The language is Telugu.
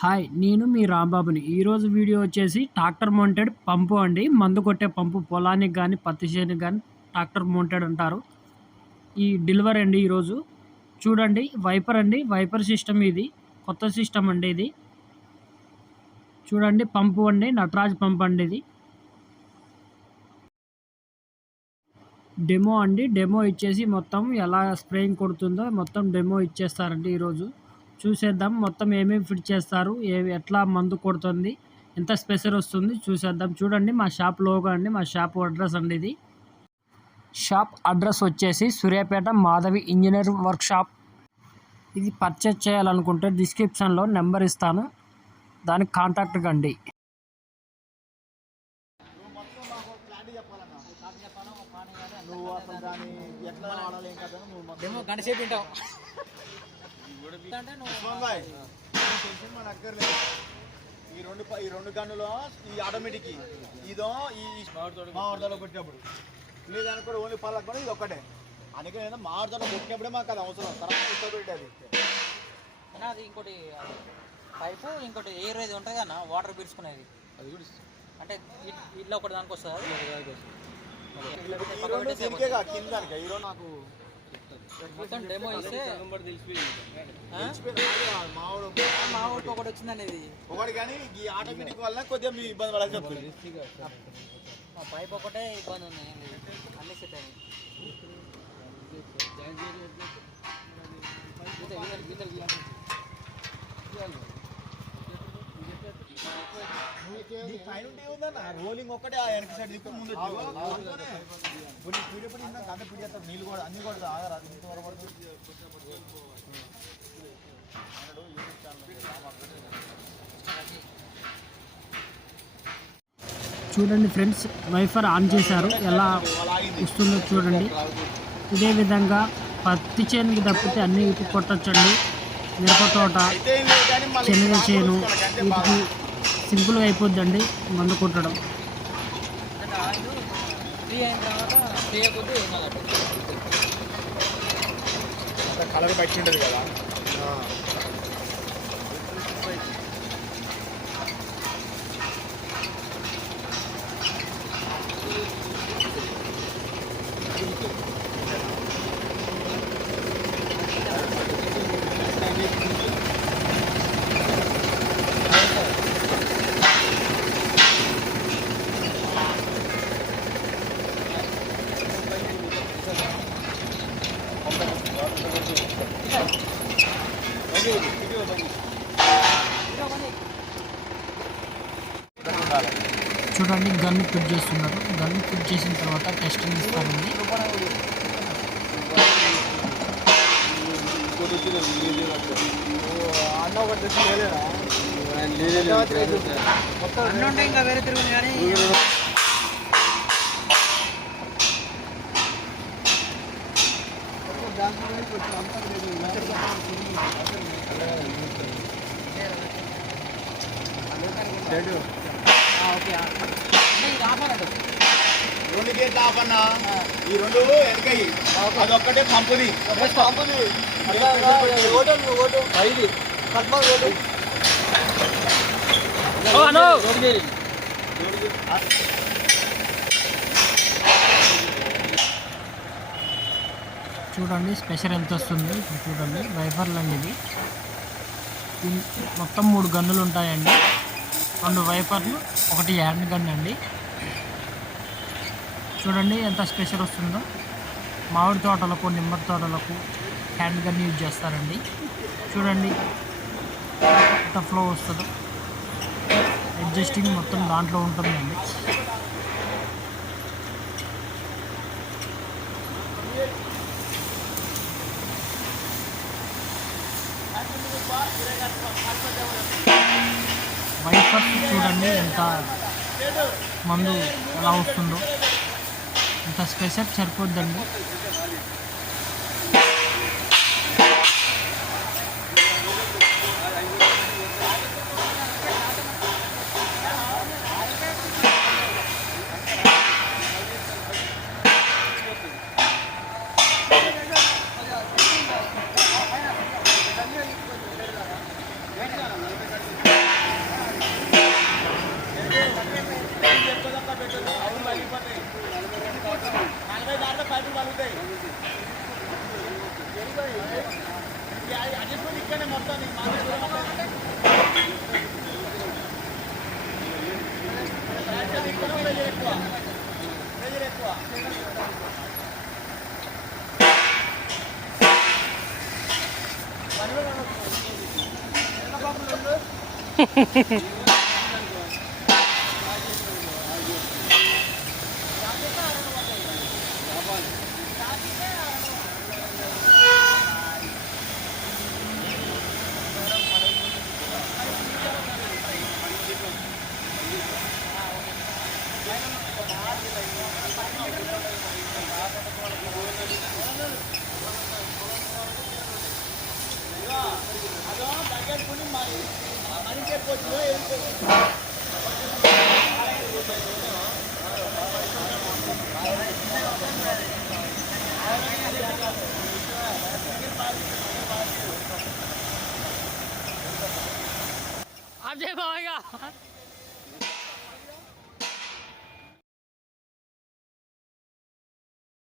హాయ్, నేను మీ రాంబాబుని. ఈరోజు వీడియో వచ్చేసి ట్రాక్టర్ మౌంటెడ్ పంపు అండి. మందు కొట్టే పంపు పొలానికి కానీ పత్తి చేనుకి కానీ ట్రాక్టర్ మౌంటెడ్ అంటారు. ఈ డెలివరీ అండి ఈరోజు. చూడండి, వైపర్ అండి, వైపర్ సిస్టమ్ ఇది. కొత్త సిస్టమ్ అండి ఇది. చూడండి, పంపు అండి, నటరాజ్ పంప్ అండి ఇది. డెమో అండి, డెమో ఇచ్చేసి మొత్తం ఎలా స్ప్రేయింగ్ కొడుతుందో మొత్తం డెమో ఇచ్చేస్తారండి ఈరోజు. చూసేద్దాం మొత్తం ఏమేమి ఫిట్ చేస్తారు, ఎట్లా మందు కొడుతుంది, ఎంత స్పెషల్ వస్తుంది చూసేద్దాం. చూడండి, మా షాప్ లోగో అండి, మా షాప్ అడ్రస్ అండి ఇది. షాప్ అడ్రస్ వచ్చేసి సూర్యాపేట మాధవి ఇంజనీర్ వర్క్షాప్. ఇది పర్చేజ్ చేయాలనుకుంటే డిస్క్రిప్షన్లో నెంబర్ ఇస్తాను, దానికి కాంటాక్ట్ కండి. ఈ రెండు గన్నులో ఈ ఆటోమేటిక్ ఇదో ఈ మామిడిలో కొట్టినప్పుడు లేదని కూడా ఓన్లీ పళ్ళకు కూడా ఇది ఒక్కటే. అందుకని మామిడిలో కొట్టినప్పుడే మాకు అది అవసరం. తర్వాత పెట్టేది అది ఇంకోటి పైపు, ఇంకోటి ఎయిర్ ఇది ఉంటుంది అన్న, వాటర్ పీల్చుకునేది. అది కూడా అంటే ఇట్లా ఒకటి దానికి వస్తుంది. కింద ఈరోజు నాకు మొత్తం డెమో ఇస్తే మామిడికి ఒకటి వచ్చిందండి. ఇది ఒకటి కానీ ఈ ఆటోమేటిక్ వల్ల కొద్దిగా మీ ఇబ్బంది పడాలి చెప్తుంది. పైప్ ఒకటే ఇబ్బంది ఉంది, అన్ని సెట్ అయ్యాయి. రోలింగ్ ఒక్కటే వెనక సైడ్ దిక్కు ముందు అంత పిడిచేస్తారు. నీళ్ళు కూడా అన్ని కూడా ఆగరాదు. చూడండి ఫ్రెండ్స్, వైఫర్ ఆన్ చేశారు, ఎలా వస్తుందో చూడండి. ఇదే విధంగా పత్తి చేనుకి తప్పితే అన్ని ఇటు కొట్టచ్చండి. మిరప తోట, శనగ చేను, వీటికి సింపుల్గా అయిపోద్దండి మందు కొట్టడం. కలర్ బయట ఉంటుంది కదా. చూడండి, గన్ ఫిట్ చేస్తున్నారు. గన్ ఫిట్ చేసిన తర్వాత టెస్టింగ్ ఇస్తారండి. ఇంకా వేరే తిరుగుతుంది కానీ రెండు గేట్లు ఆపన్నా, ఈ రెండు వెనకయి అదొక్కటే పంపుది. చూడండి స్పెషల్ ఎంత వస్తుంది చూడండి. వైఫర్లు అండి ఇది. మొత్తం 3 గన్నులు ఉంటాయండి. 2 వైపర్లు, 1 హ్యాండ్ గన్ అండి. చూడండి ఎంత స్పెషల్ వస్తుందో. మామిడి తోటలకు, నిమ్మడి తోటలకు హ్యాండ్ గన్ యూజ్ చేస్తారండి. చూడండి ఎంత ఫ్లో వస్తుందో. అడ్జస్టింగ్ మొత్తం దాంట్లో ఉంటుందండి. వైఫర్ చూడండి ఎంత మందు ఎలా వస్తుందో. ఇంత స్పెషల్ సరిపోద్దండి. పైపులు పలుగుతాయి. అడ్జస్ట్మెంట్ ఇక్కడనే మొత్తం ప్రెజర్ ఎక్కువ. అదో దగ్గర కొన్ని మనీ చెప్పుకోవచ్చు. అజయ్ బాగా